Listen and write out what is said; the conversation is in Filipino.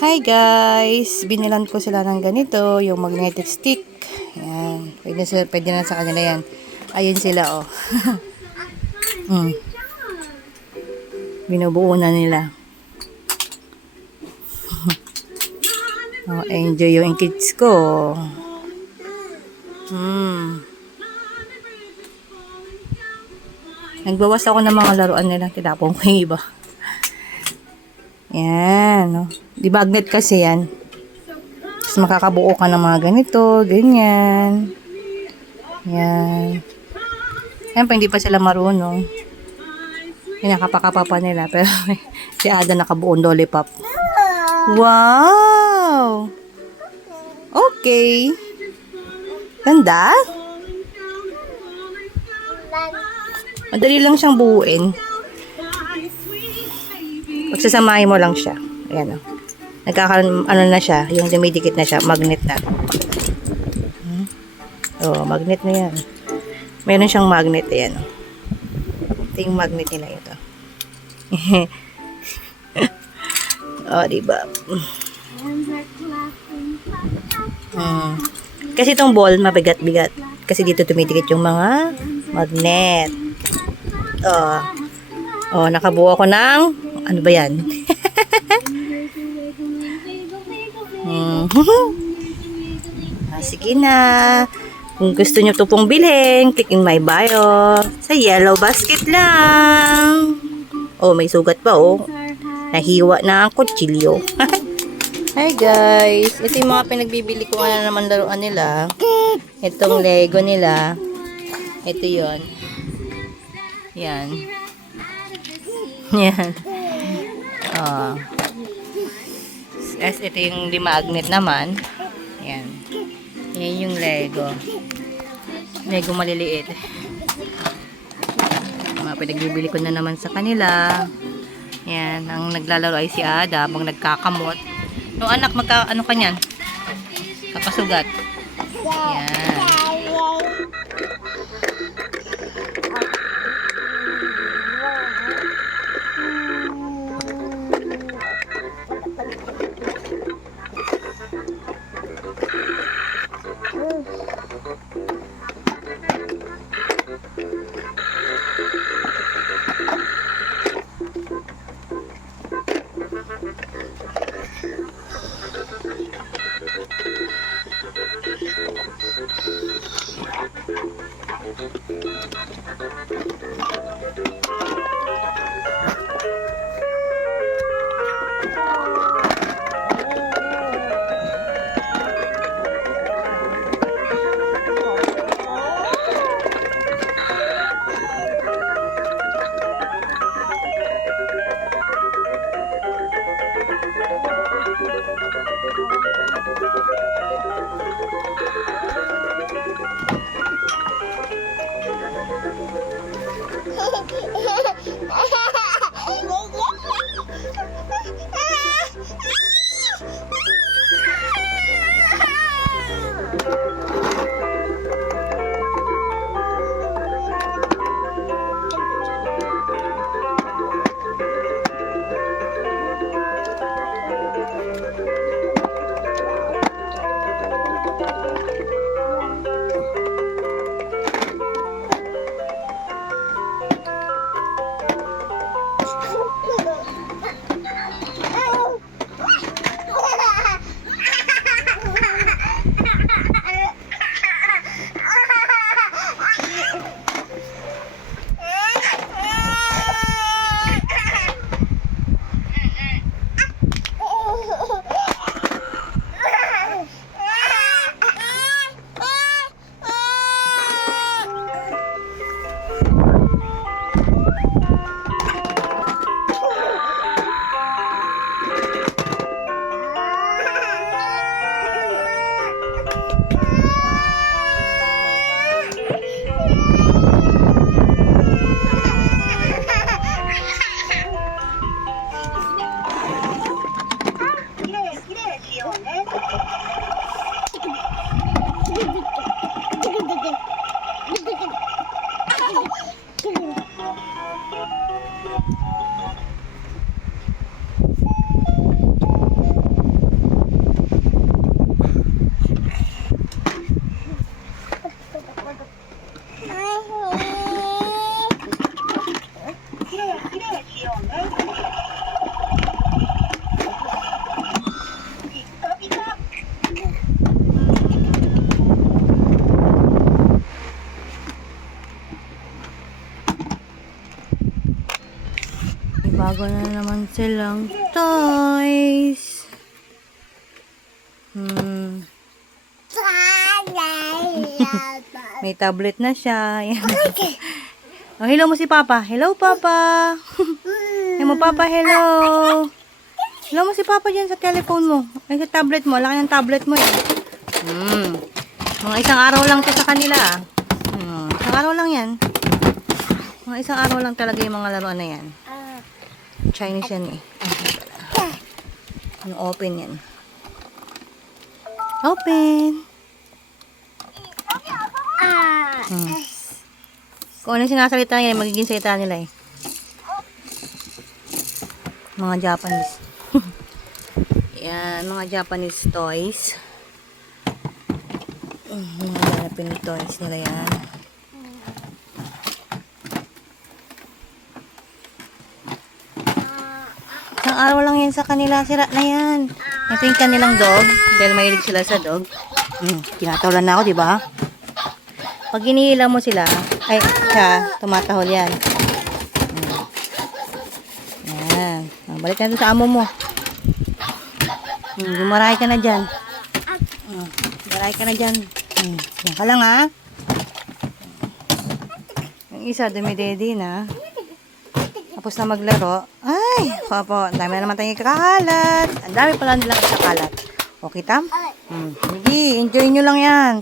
Hi guys! Binilan ko sila ng ganito, yung magnetic stick. Ayan. Pwede na sa kanila yan. Ayun sila oh. Binubuo na nila. Oh, enjoy yung kids ko. Nagbawas ako ng mga laruan nila. Tinapong ko yung iba. Yan. No? Di magnet kasi yan. Tapos makakabuo ka ng mga ganito. Ganyan. Yan. Yan pa, hindi pa sila marunong. Pinakapakapa pa nila. Pero si Ada nakabuong lollipop. Wow! Okay. Ganda? Madali lang siyang buuin. Pagsasamahin mo lang siya. Ayan o. Nagkakaroon, ano na siya, yung dumidikit na siya, magnet na. Oh, magnet na yan. Meron siyang magnet, ayan o. Ito yung magnet nila ito. Oh, diba? Kasi itong ball, mabigat-bigat. Kasi dito tumidikit yung mga magnet. Oh, nakabuo ko ng, ano ba yan? Sige na. Kung gusto nyo ito pong bilhin, click in my bio. Sa yellow basket lang. Oh, may sugat pa oh. Nahiwa na ang kutsilyo. Hi guys. Ito yung mga pinagbibili ko na naman laruan nila. Itong Lego nila. Ito yon. Yan. Yan. Oh. Yes, ito yung magnet naman. Yan. Yan yung Lego. Lego maliliit. Mga pinagbibili ko na naman sa kanila. Yan. Ang naglalaro ay si Ada habang nagkakamot. No anak, ano ka niyan? Kapasugat. Yan. silang toys. May tablet na siya. Yan. Oh, hello mo si Papa. Hello, Papa. Hello mo, Papa. Hello. Hello mo si Papa dyan sa telephone mo. Ay, sa tablet mo. Laki ng tablet mo eh. Mga isang araw lang to sa kanila. Isang araw lang yan. Mga isang araw lang talaga yung mga laruan na yan. Chinese yan eh. Ano, open yan. Open. Kung ano yung sinasalita nila, magiging salita nila eh. Mga Japanese. Yan, mga Japanese toys. Mga Japanese toys nila yan. Isang araw lang yan sa kanila, sira na yan. Ito yung kanilang dog, dahil mahilig sila sa dog. Tinatawalan na ako, di ba? Pag hinihila mo sila, ay, siya, tumatahol yan. Yan. Balik na doon sa amo mo. Gumaray ka na dyan. Gumaray ka na dyan. Yan ka lang, ha? Yung isa, dumidedi na. Tapos na maglaro. Ay, papo, ang dami na naman tayong kakalat. Ang dami pala nilang kakalat. Okay, Tam? Sige, enjoy nyo lang yan.